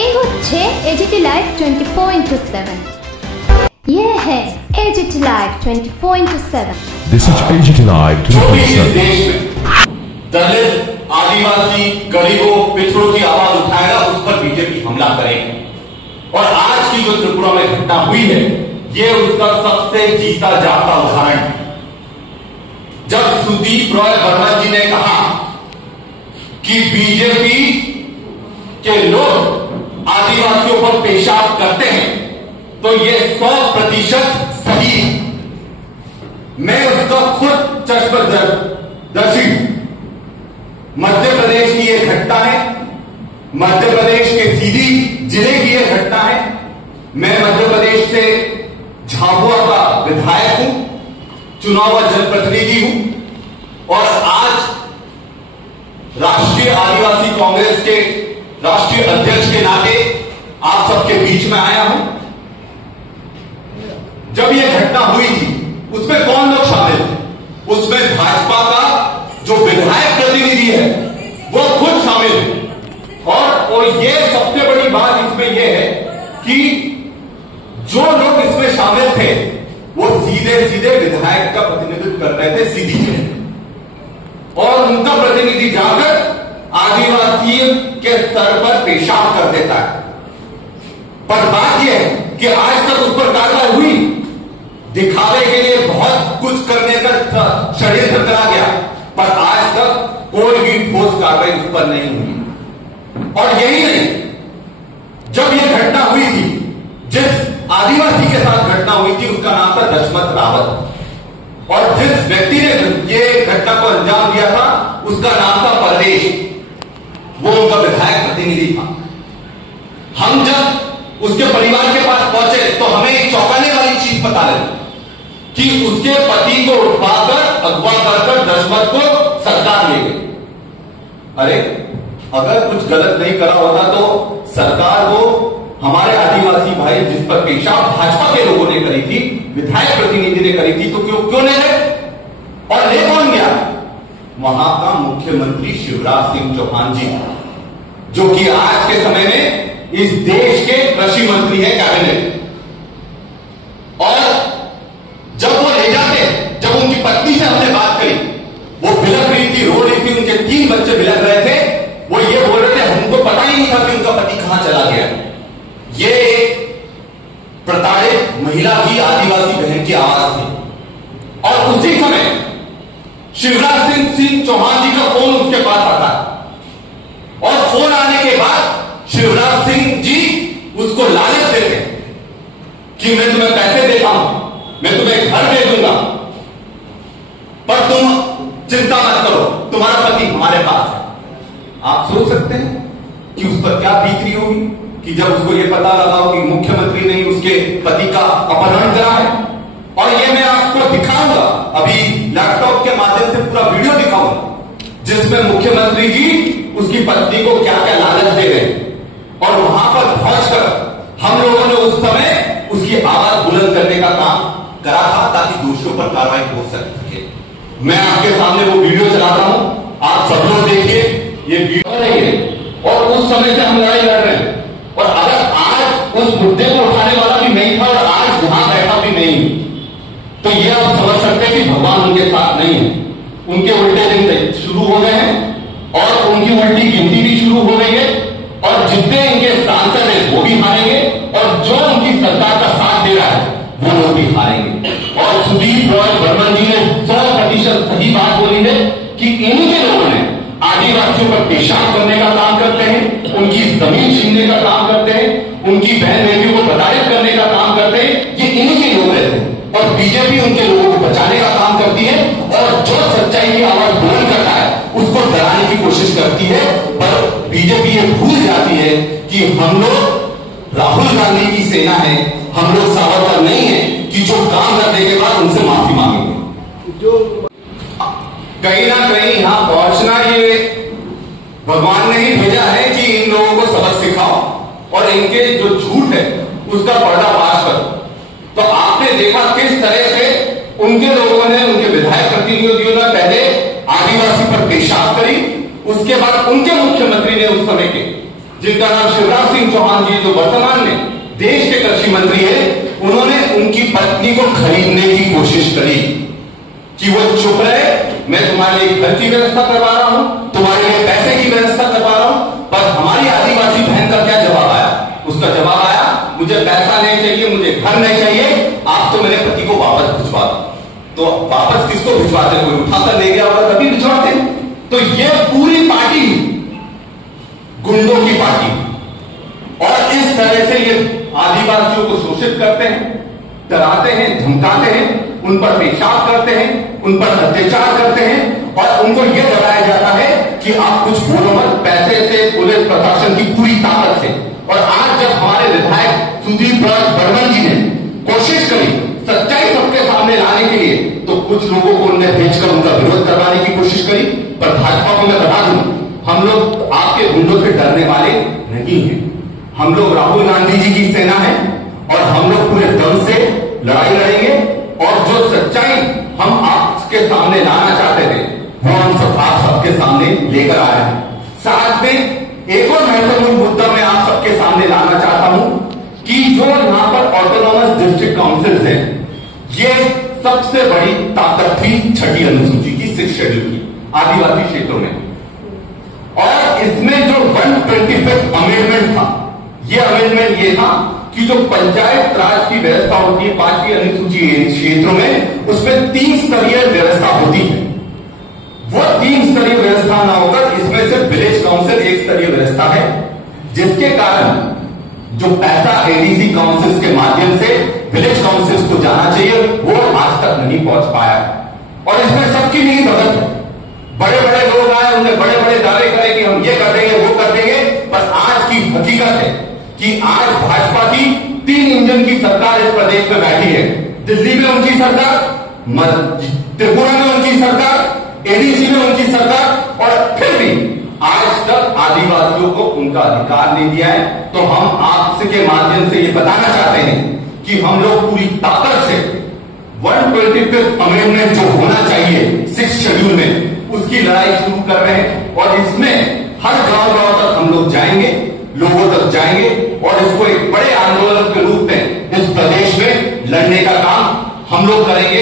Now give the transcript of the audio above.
এই হচ্ছে AGT live 24/7। ये है AGT live 24/7। This is AGT live 24/7। दलित, आदिवासी, गरीबों, पिछड़ों की आवाज उठाएगा, उस पर बीजेपी हमला करेगी। और आज की जो त्रिपुरा में घटना हुई है, ये उसका सबसे जीता जागता उदाहरण है। जब सुदीप रॉय बर्मन जी ने कहा कि बीजेपी के लोग आदिवासियों पर पेशाब करते हैं, तो ये 100% सही है। मैं उसका खुद चश्मदर्शी। मध्य प्रदेश की यह घटना है, मध्य प्रदेश के सीधी जिले की यह घटना है। मैं मध्य प्रदेश से झाबुआ का विधायक हूं, चुनाव जनप्रतिनिधि हूं, और आज राष्ट्रीय आदिवासी कांग्रेस के राष्ट्रीय अध्यक्ष के नाते आप सबके बीच में आया हूं। जब यह घटना हुई थी, उसमें कौन लोग शामिल थे? उसमें भाजपा का जो विधायक प्रतिनिधि है वो खुद शामिल है। और ये सबसे बड़ी बात इसमें यह है कि जो लोग इसमें शामिल थे वो सीधे सीधे विधायक का प्रतिनिधित्व कर रहे थे सीधी जिले, और उनका प्रतिनिधि जाकर आदिवासी के स्तर पर पेशाब कर देता है। पर बात यह है कि आज तक उस पर कार्रवाई हुई? दिखावे के लिए बहुत कुछ करने का षड्यंत्र करा गया, पर आज तक कोई भी ठोस कार्रवाई उस पर नहीं हुई। और यही नहीं, जब यह घटना हुई थी, जिस आदिवासी के साथ घटना हुई थी उसका नाम था दशमत रावत, और जिस व्यक्ति ने ये घटना को अंजाम दिया था उसका नाम था परवेश, वो उनका विधायक प्रतिनिधि था। हम जब उसके परिवार के पास पहुंचे तो हमें एक चौंकाने वाली चीज पता लगी कि उसके पति को उठवाकर अगवा कर दशमत को सरकार ले गई। अरे, अगर कुछ गलत नहीं करा होता तो सरकार को हमारे आदिवासी भाई जिस पर पेशाब भाजपा के लोगों ने करी थी, विधायक प्रतिनिधि ने करी थी, तो क्यों नहीं गए? और ले कौन गया? वहां का मुख्यमंत्री शिवराज सिंह चौहान जी, जो कि आज के समय में इस देश के कृषि मंत्री है कैबिनेट। और जब वो ले जाते, जब उनकी पत्नी से हमने बात करी, वो बिलख रही थी, रो रही थी, उनके 3 बच्चे बिलख रहे थे, वो ये बोल रहे थे हमको पता ही नहीं था कि उनका पति कहां चला गया। ये एक प्रताड़ित महिला की, आदिवासी बहन की आवाज थी। और उसी समय शिवराज सिंह चौहान जी का फोन उसके पास आता है, और फोन आने के बाद शिवराज सिंह जी उसको लालच देते हैं कि मैं तुम्हें पैसे देता हूं, मैं तुम्हें घर दे दूंगा, पर तुम चिंता मत करो, तुम्हारा पति हमारे पास है। आप सोच सकते हैं कि उस पर क्या बीती होगी कि जब उसको यह पता लगा कि मुख्यमंत्री ने उसके पति का अपहरण करा है। और ये मैं आपको दिखाऊंगा, अभी लैपटॉप के माध्यम से पूरा वीडियो दिखाऊंगा, जिसमें मुख्यमंत्री जी उसकी पत्नी को क्या क्या लालच दे रहे हैं। और वहां पर पहुंचकर हम लोगों ने उस समय उसकी आवाज बुलंद करने का काम करा था, ताकि दोषियों पर कार्रवाई हो सके। मैं आपके सामने वो वीडियो चलाता हूं, आप सब लोग देखिए। ये वीडियो नहीं है, और उस समय से हम लड़ाई लड़ रहे हैं। और अगर आज उस मुद्दे को उठाने वाला भी नहीं था और आज वहां बैठा भी नहीं, तो ये आप समझ सकते हैं कि भगवान उनके साथ नहीं है। उनके उल्टे दिन शुरू हो गए हैं, और उनकी उल्टी गिनती भी शुरू हो गई है, और जितने इनके सांसद हैं वो भी हारेंगे, और जो उनकी सरकार का साथ दे रहा है वो लोग भी हारेंगे। और सुदीप रॉय बर्मन जी ने 100% सही बात बोली है कि इन्हीं के लोगों ने आदिवासियों पर पेशाब करने का काम करते हैं, उनकी जमीन छीनने का काम करते हैं, उनकी बहन बेटियों को प्रताड़ित करने का काम करते हैं। ये इन्हीं के लोग रहते हैं, और बीजेपी उनके लोगों को बचाने का काम करती है, और जो सच्चाई की आवाज बुलंद करता है उसको डराने की कोशिश करती है। पर बीजेपी ये भूल जाती है कि हम लोग राहुल गांधी की सेना है, हम लोग सावरकर नहीं है कि जो काम करने के बाद उनसे माफी मांगेंगे। जो कहीं ना कहीं यहां पहुंचना ये भगवान ने ही भेजा है कि इन लोगों को सबक सिखाओ और इनके जो झूठ है उसका पर्दाफाश करो। तो आपने देखा किस तरह से उनके लोगों ने, उनके विधायक प्रतिनिधियों ने पहले आदिवासी पर पेशाब करी, उसके बाद उनके मुख्यमंत्री ने उस समय के जिनका नाम शिवराज सिंह चौहान जी, जो वर्तमान में देश के कृषि मंत्री है, उन्होंने उनकी पत्नी को खरीदने की कोशिश करी कि वो चुप रहे, मैं तुम्हारे लिए घर की व्यवस्था करवा रहा हूं, तुम्हारे लिए पैसे की व्यवस्था करवा रहा हूं। पर हमारी आदिवासी बहन का क्या जवाब आया? उसका जवाब आया, मुझे पैसा नहीं चाहिए, मुझे घर नहीं चाहिए, आप तो मेरे पति को वापस भिजवा दो। तो वापस किसको भिजवाते? कोई उठाकर ले गया होगा तभी भिजवाते। तो ये पूरी पार्टी गुंडों की पार्टी, और इस तरह से ये आदिवासियों को शोषित करते हैं, डराते हैं, धमकाते हैं, उन पर पेशाब करते हैं, उन पर अत्याचार करते हैं, और उनको यह बताया जाता है कि आप कुछ बोलो मत, पैसे से, पुलिस प्रशासन की पूरी ताकत से। और आज जब हमारे विधायक सुदीप राज बर्मन जी ने कोशिश करी सच्चाई सबके सामने लाने के लिए, तो कुछ लोगों को उन्हें भेजकर उनका विरोध करवाने की कोशिश करी। पर भाजपा को मैं बता दूं, हम लोग आपके गुंडों से डरने वाले नहीं हैं। हम लोग राहुल गांधी जी की सेना है, और हम लोग पूरे दम से लड़ाई लड़ेंगे, और जो सच्चाई हम आपके सामने लाना चाहते थे वो हम सब आप सबके सामने लेकर आ रहे हैं। साथ में एक और महत्वपूर्ण मुद्दा मैं आप सबके सामने लाना चाहता हूं कि जो यहां पर ऑटोनॉमस डिस्ट्रिक्ट काउंसिल है, ये सबसे बड़ी ताकत थी छठी अनुसूची की, 6 शेड्यूल की, आदिवासी क्षेत्रों में। और इसमें जो 125th अमेंडमेंट था, ये अमेंडमेंट ये था कि जो पंचायत राज की व्यवस्था होती है 5वीं अनुसूची क्षेत्रों में, उसमें 3 स्तरीय व्यवस्था होती है। वो 3 स्तरीय व्यवस्था ना होकर इसमें से विलेज काउंसिल 1 स्तरीय व्यवस्था है, जिसके कारण जो पैसा एडीसी काउंसिल्स के माध्यम से विलेज काउंसिल्स को जाना चाहिए, वो आज तक नहीं पहुंच पाया। और इसमें सबकी नहीं भगत है। बड़े बड़े लोग आए, उन्हें बड़े बड़े दावे करे कि हम ये कर देंगे, वो कर देंगे, पर आज की हकीकत है कि आज भाजपा की 3 इंजन की सरकार इस प्रदेश में बैठी है। दिल्ली में उनकी सरकार, त्रिपुरा में उनकी सरकार, एडीसी में उनकी सरकार, और फिर भी आज तक आदिवासियों को उनका अधिकार नहीं दिया है। तो हम आपके माध्यम से ये बताना चाहते हैं कि हम लोग पूरी ताकत से 125th अमेंडमेंट जो होना चाहिए 6 शेड्यूल में, उसकी लड़ाई शुरू कर रहे हैं। और इसमें हर गांव तक हम लोग जाएंगे, लोगों तक जाएंगे, और इसको एक बड़े आंदोलन के रूप में इस प्रदेश में लड़ने का काम हम लोग करेंगे।